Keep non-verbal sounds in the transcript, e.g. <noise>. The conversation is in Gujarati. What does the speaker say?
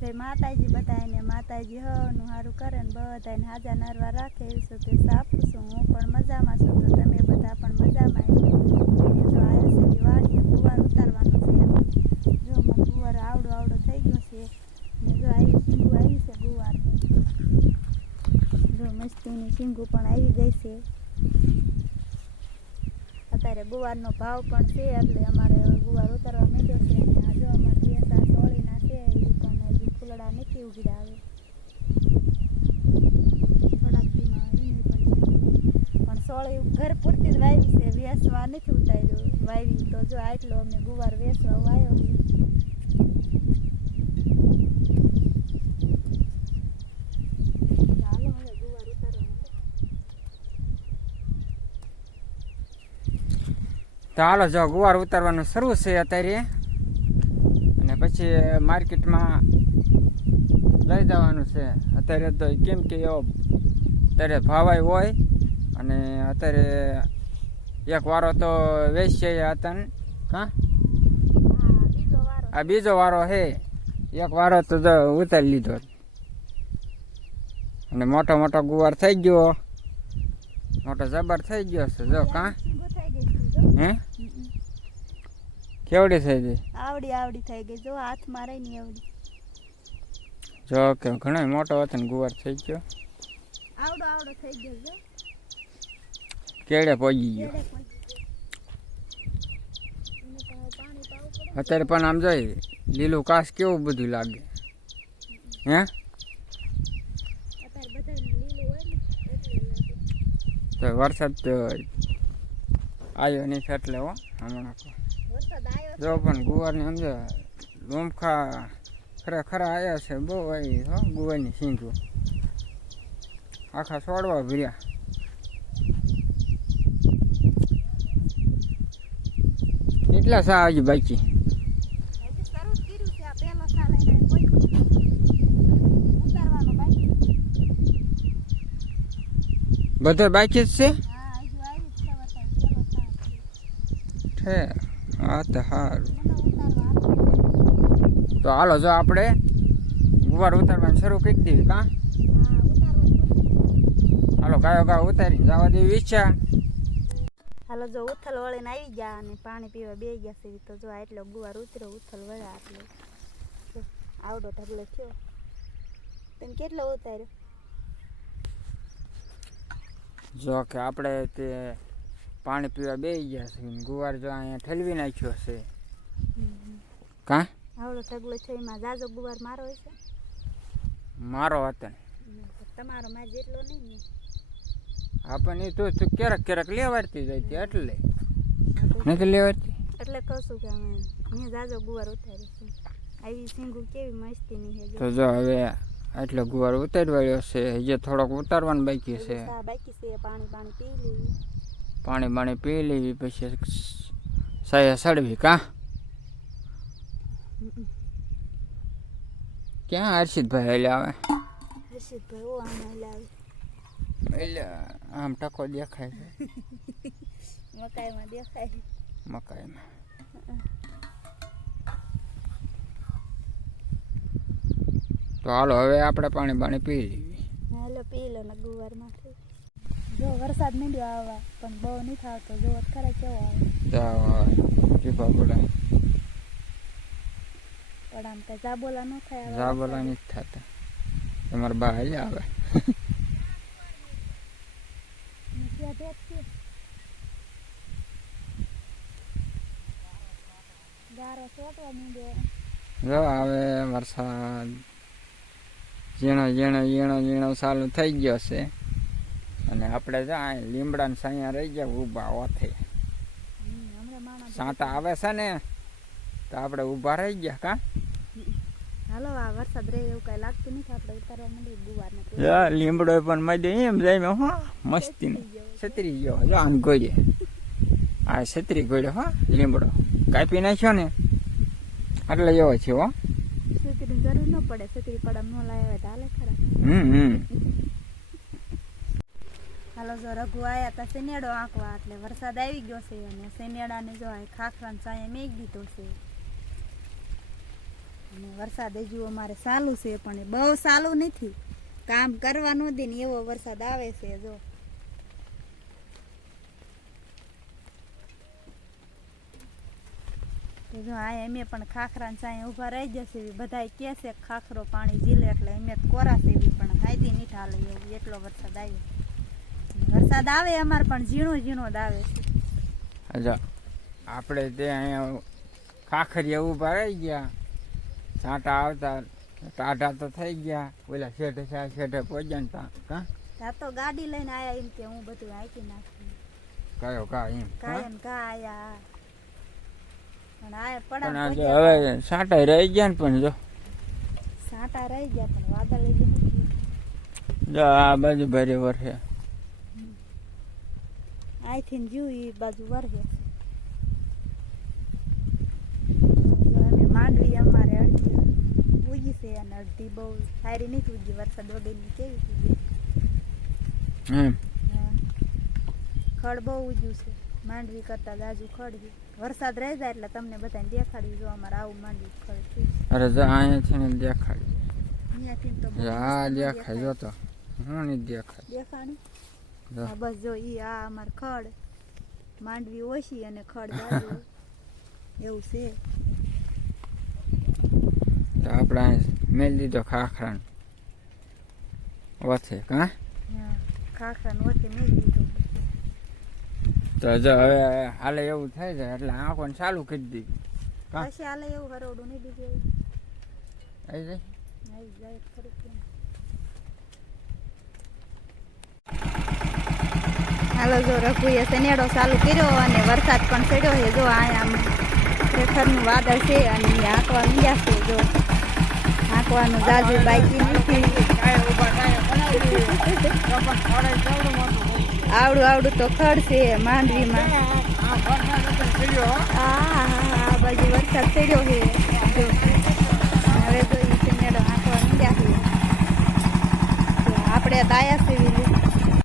જય માતાજી બધાને માતાજી હવનું સારું કરે ને બધાને હાજા નરવા રાખે એવી છું તે સાપું છું. હું પણ મજામાં છું, તો તમે બધા પણ મજામાં આવજો જો આવ્યો છે વાડીએ ગુવાર ઉતારવાનો છે. જો મને ગુવાર આવડો આવડો થઈ ગયો છે. ને જો આવી શીંગું આવી છે ગુવારની. જો મસ્તીની શીંગું પણ આવી ગઈ છે. અત્યારે ગુવારનો ભાવ પણ છે, એટલે અમારે ગુવાર ઉતારવા માંડ્યો છે અને આ જો અમારે બે સાત સોળીના છે એ પણ હજી ફૂલડા નથી ઉગડ્યા આવે થોડાક દીમાં ઈને પણ છે પણ સોળી ઘર પૂરતી જ વાવી છે વેસવા નથી ઉતાર્યું વાવી તો જો આટલો અમે ગુવાર વેસવા વાયો. તો હાલો, જો ગુવાર ઉતારવાનું શરૂ છે અત્યારે. અને પછી માર્કેટમાં લઈ જવાનું છે. અત્યારે તો કેમ કે એવો અત્યારે ભાવાય હોય અને અત્યારે એક વારો તો વેચીએ હતા હા? આ બીજો વારો છે. એક વારો તો ઉતારી લીધો. અને મોટો મોટો ગુવાર થઈ ગયો. મોટો જબર થઈ ગયો છે જો કા? હે? કેવડી થઈ ગઈ? આવડી આવડી થઈ ગઈ. જો હાથ મારે નહીં આવડી જો કે ઘણો મોટો હતો ને ગુવાર થઈ ગયો. આવડો આવડો થઈ ગયો જો. કેળે પહોંચી ગયો કેળે પહોંચી ગયો. એને તો હવે પાણી પાવું પડે અત્યારે પણ આમ જોઈ લીલું કાસ કેવું બધું લાગે. હે. તો વરસાદ આવ્યો નહીં એટલે હો હમણાં જો પણ ગુવારની સમજો લોમખા ખરા ખરા આવ્યા છે બહુ આવી હો ગુવારની સિંગું આખા છોડવા ભર્યા. કેટલા સા હજી બાકી હજી શરૂ જ કર્યું છે આ પહેલો સાલ એને કોઈ ઉતારવાનો બાકી બધે બાકી જ છે? છે હા તો સારું. તો હાલો, જો આપણે ગુવાર ઉતારવાનું શરૂ કરી દેવી, કાં. હાલો કાયો કાયો ઉતારીને જવા દેવી, ઈચ્છા? હાલો, જો ઉથલ વળીને આવી ગયા અને પાણી પીવા બે ગયા છે, તો જો એટલો ગુવાર ઉતર્યો, ઉથલ વળ્યા આટલો આવડો ઢગલો થયો. તમે કેટલો ઉતાર્યો? જો કે આપણે તે પાણી પીવા બે ગયા છે. ગુવાર જો અહીંયા ઠેલવી નાખ્યો છે. કા? આવડો ઢગલો છે એમાં જાજો ગુવાર મારો હશે. મારો હતો તમારો માં જેટલો નહીં ને. આપણને તો તું ક્યારેક ક્યારેક લેવાડતી જાય છે એટલે. નથી લેવાડતી. એટલે કહું છું કે અમે અહીંયા જાજો ગુવાર ઉતારી છે આવી સિંગુ કેવી મસ્તીની છે તો જો હવે આટલો ગુવાર ઉતારવાયો છે. હજી થોડોક ઉતારવાનું બાકી છે. બાકી છે પાણી પાણી પી લેવી પાણી બાણી પી લેવી પછી સાયા સડવી કા? ક્યાં હર્ષિતભાઈ એટલે આવે. એટલે આમ ટકો દેખાય છે. <laughs> મકાઈમાં દેખાય. મકાઈમાં. તો હાલો હવે આપણે પાણી બાણી પી લેવી હાલો પી લો ને ગુવારમાંથી. જો વરસાદ માંડ્યો આવવા પણ બહુ નહીં થતો જો ખરા કેવો આવે. તો ટીપા બોલા. પણ આમ કઈ જાબોલા ન થાય આવા જા બોલા નથી થતા. તમારા બા હાલે આવે? વરસાદ. ત્યાં ભેજ છે. ગારો ચોટવા માંડ્યો. જો હવે વરસાદ. ઝીણો ઝીણો ઝીણો ઝીણો ચાલુ થઈ ગયો છે. અને આપણે જો આ લીમડાને સાયા રહી ગયા ઊભા ઓથે. સાંતા આવે છે ને તો આપણે ઊભા રહી ગયા કા? હાલો આ વરસાદ રહે એવું કઈ લાગતું નથી. આપણે ઉતારવા માંડી ગુવાર યા લીમડો પણ મજે એમ જાય હો મસ્તી ને છત્રી ગયો જો આમ ગોળીએ. આ છત્રી ગોળ્યો હો લીમડો. કાપી નાખ્યો ને. એટલે એવો છે હો. જરૂર ન પડે છત્રી પડમ ન લાવ્યા તો હાલે ખરા. હમ હાલો જો રઘુ આયા તા શેનેડો આંકવા એટલે વરસાદ આવી ગયો છે અને શેનેડાને જો આ ખાખરાને ચાયા મેઘ દીધો છે. અને વરસાદ હજુ અમારે ચાલુ છે પણ બહુ ચાલુ નથી. કામ કરવા ન દે ને એવો વરસાદ આવે છે જો. તો જો આ અમે પણ ખાખરા ચાય ઊભા રહી જશે બધા કહે છે કે ખાખરો પાણી ઝીલે એટલે અમે કોરા સેવી પણ હાયદી નહીં ઠાલે એવું એટલો વરસાદ આવ્યો વરસાદ આવે અમારે પણ ઝીણો ઝીણો જ આવે છે. અચ્છા આપણે તે અહીંયા ખાખરીએ ઊભા રહી ગયા છાંટા આવતા ટાઢા તો થઈ ગયા ઓલા શેઠે શા શેઠે પહોંચ્યા ને તા કાં? ત્યાં તો ગાડી લઈને આયા એમ કે હું બધું હાંકી નાખી. કયો કા એમ કાયમ કા આયા. પણ આયા પણ પડા આજે હવે છાંટા રહી ગયા ને પણ જો. સાંટા રહી ગયા પણ વાદળ લઈ ગયા જો આ બાજુ ભારે વરસે. અહીંથી જ્યું એ બાજુ વર્ગે અમે માંડવી અમારે અડધી ઉગી છે અને અડધી બહુ સારી નથી ઉગી વરસાદ વગરની કેવી ઉગી એમ. હા. ખડ બહુ ઉગ્યું છે. માંડવી કરતા જાજુ ખડ છે વરસાદ રહી જાય એટલે તમને બધાને દેખાડી જો અમારે આવું માંડવી ખડ છે અરે જો અહીંયા છે ને દેખાય અહીંયાથી તો બહુ જો આ મસ્ત દેખાય જો તો. હું નહીં દેખાય. દેખાણી? જો. હા બસ જો ઈ આ અમાર ખડ. માંડવી ઓછી અને ખડ જાજુ <laughs> એવું છે. તો આપણે અહીં મેલ દીધો ખાખરા ઓથે કાં હા ખાખરા ને ઓછે મેં દીધું. તો જો હવે હાલે એવું થાય છે એટલે આંખોને ચાલુ કરી દીધી. પછી હાલે એવું હરોડું નહીં દીધું આવી જાય. આવી જાય ખરું હાલો જો રઘુએ સનેડો ચાલુ કર્યો અને વરસાદ પણ ચડ્યો છે. જો અહીંયા આમ ખરેખરનું વાદળ છે અને આંકવા મીયા છે. જો આંકવાનું જાજુ બાકી નથી. આવડું આવડું તો ખડશે છે, માંડવીમાં. હા આ બાજુ વરસાદ ચડ્યો છે. જો. હવે તો ઈ મીયા છે. જો આપણે દાયા છે